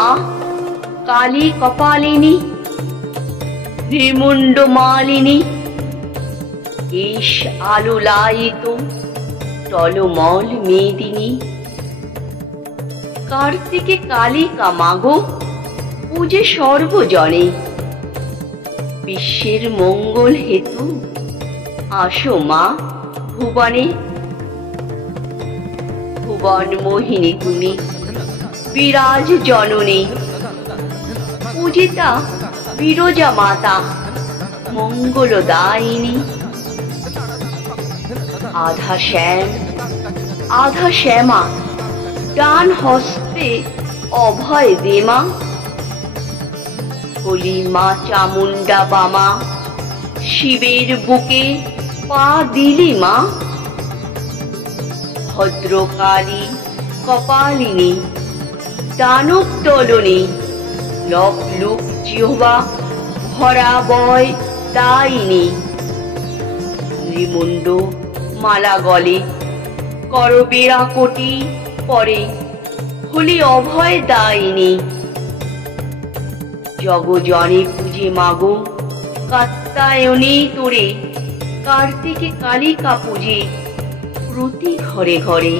মা কালী কপালিনী ত্রিমুণ্ড মালিনী এস আলোলায়িত টলমল মেদিনী। কার্তিকে কালিকা মাগো পূজে সর্বজনে, বিশ্বের মঙ্গল হেতু আসো মা ভুবনে। ভুবন মোহিনী তুমি বিরাজ জননী, পূজিতা বিরজা মাতা মঙ্গলদায়িনী। আধা শ্যাম আধা শ্যামা ডান হস্তে অভয় দেমা, বলি মা চামুণ্ডা বামা শিবের বুকে পা দিলি মা। ভদ্রকালী কপালিনী দানব দলনী, লক লুক জিহ্বা ভরা বয় দায়িনী। ত্রিমুণ্ড মালা গলে করবেরা কোটি পরে, হলি অভয় দায়িনী। জগজনে পূজে মাগো কাত্যায়নী তোরে, কার্তিকে কালিকা পূজে প্রতি ঘরে ঘরে।